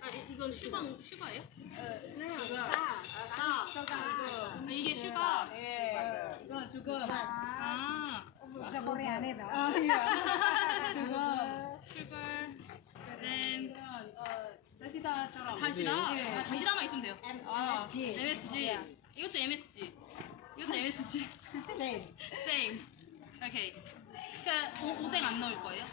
아 이건 슈가예요? 이게 슈가. 예. 이건 수거. 아. Sa Korean에도. 수거. 슈가. then 다시다처럼. 다시다만 있으면 돼요. MSG. MSG. 이것도 MSG. 이것도 MSG. Same. same. 오케이. 그러니까 오뎅 안 넣을 거예요?